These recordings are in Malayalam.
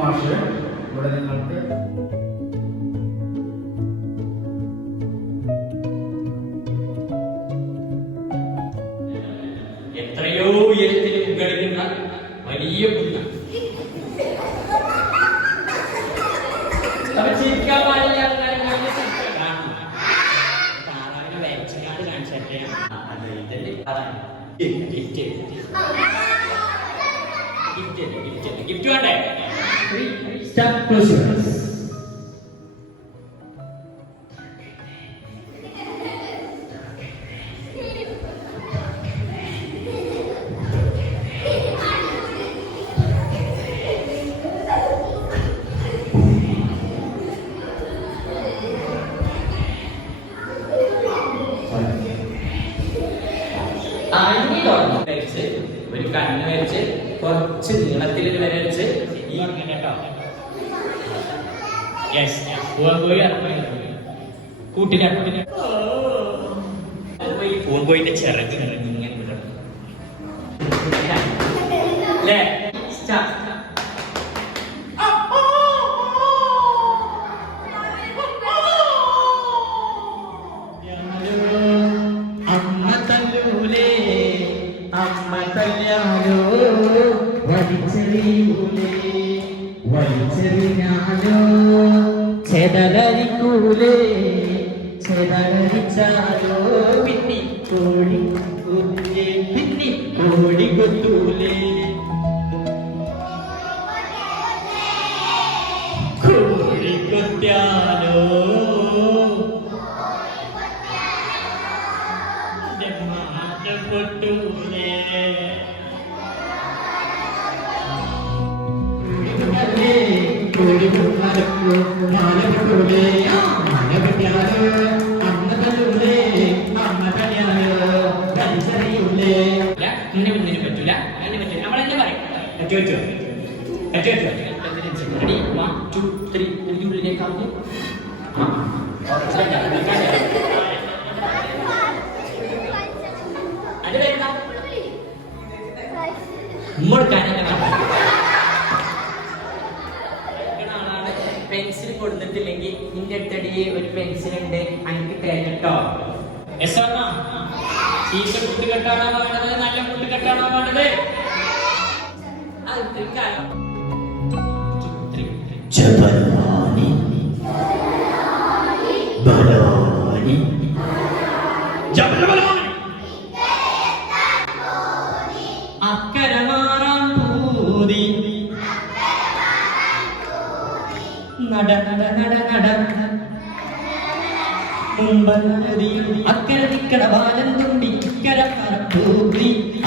മാഷ് ഇവിടെ നിങ്ങൾക്ക് എത്രയോ ഉയരത്തിൽ മുകളിലുള്ള വലിയ കുന്ന. അപ്പൊ ചിരിക്കാൻ പാടില്ല. Gift gift gift. ഗിഫ്റ്റ് വേണ്ടേ Stop, close your eyes. ഒരു കണ്ണ് വരച്ച് കുറച്ച് നീളത്തിൽ വരച്ച് ഈ യെസ് പൂവൻകോഴി കൂട്ടിന് കൂട്ടിന് ഈ പൂവൻകോഴിന്റെ ചിറക് ഇങ്ങനെ വിടണം അല്ലേ ചെതലരിച്ചാലോ പിന്നി കോഴി കുത്തേ പിന്നി കോഴി കൊത്തൂലേ. കോഴി കൊത്തിയാലോ. പൊട്ടൂലേ കോഴി കൊത്താലോ മാല പൊട്ടൂലേ ഇങ്ങനെ ഒന്നിനും പറ്റൂല. അതിന് പറ്റൂല. നമ്മളെന്നെ പറയും? പറ്റു പറ്റു? പറ്റു പറ്റു? റെഡി വൺ ടു ത്രീ ഉള്ളിലേക്കാവുന്നു അത് വേണ്ട. ഉമ്മടുക്കാനെ പെൻസിൽ കൊടുത്തിട്ടില്ലെങ്കിൽ നിന്റെ അടുത്തടിയെ ഒരു പെൻസിൽ ഉണ്ട് എനിക്ക് തരട്ടോ എസ് ആണോ ചീത്ത കൂട്ടുകെട്ടാണോ വേണ്ടത്? നല്ല കൂട്ടുകെട്ടാണോ വേണ്ടത്? ജബൽവാനി ബലാനി ജബൽവാനി അക്കരെ മാറാൻ പൂതി. നട നട നട നട. അക്കരെ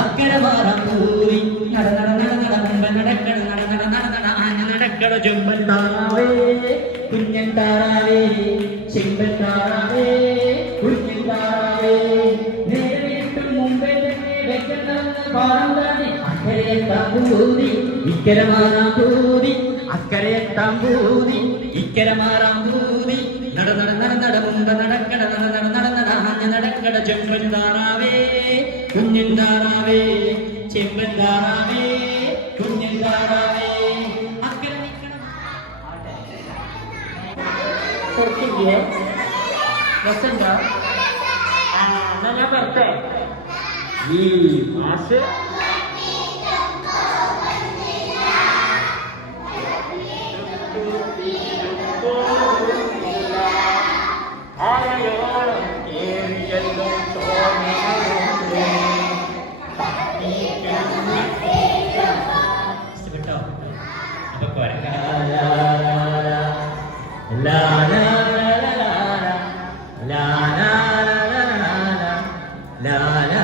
അക്കരെ മാറാൻ പൂതി നട നട നട നട മുമ്പ നടക്കട നട നട നട നട ആന നടക്കട ചുമ്പൻ താറാവേ കുഞ്ഞൻ താറാവേ ചെമ്പൻ താറാവേ കുഞ്ഞൻ താറാവേ നേരിട്ടും മുമ്പേ തന്നെ വെക്കണമെന്ന് പാടം താണ്ടി അക്കരയെത്താൻ പൂതി ഇക്കര മാറാം പൂതി ചെമ്പൻ താറാവേ കുഞ്ഞൻ താറാവേ ചെമ്പൻ താറാവേ കുഞ്ഞൻ താറാവേ. കൊടുക്കില്ലേ ബസ്സുണ്ടോ ഞാൻ പറഞ്ഞേ ഈ mass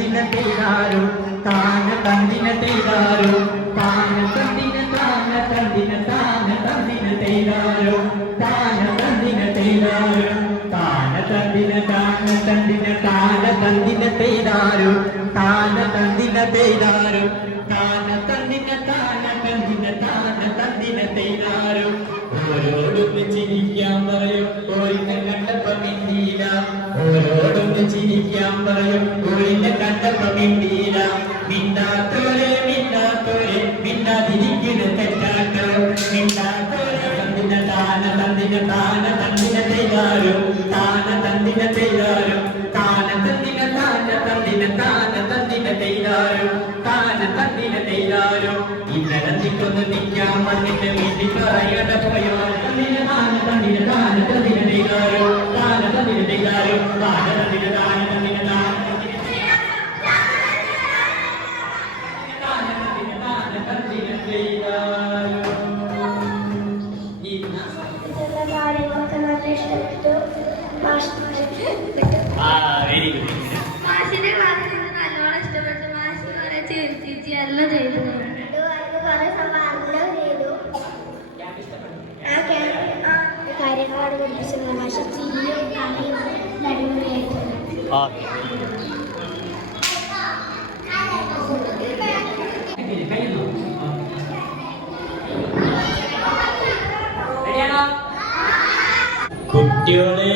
തന്നിനെ ചെയ്താരോ താന തന്നിനെ ചെയ്താരോ താന തന്നിന തെയ്യാരോ താന തന്നിന തെയ്യാരോ താന തന്നിന താന തന്നിന താന തന്നിന തെയ്യാരോ താന തന്നിന തെയ്യാരോ ഇന്നലെ നിൽക്കുന്നു നിൽക്കാൻ മണ്ണിന്റെ വീട്ടിൽ പറയട പോയോ തന്നിന താന തന്നിന താന തന്നിന തെയ്യാരോ താന തന്നിന തെയ്യാരോ താന തന്നിന പഠിപ്പിച്ചത് പക്ഷെ തീയും കടലും അടിപൊളിയായിട്ടുണ്ട് കുട്ടികളെ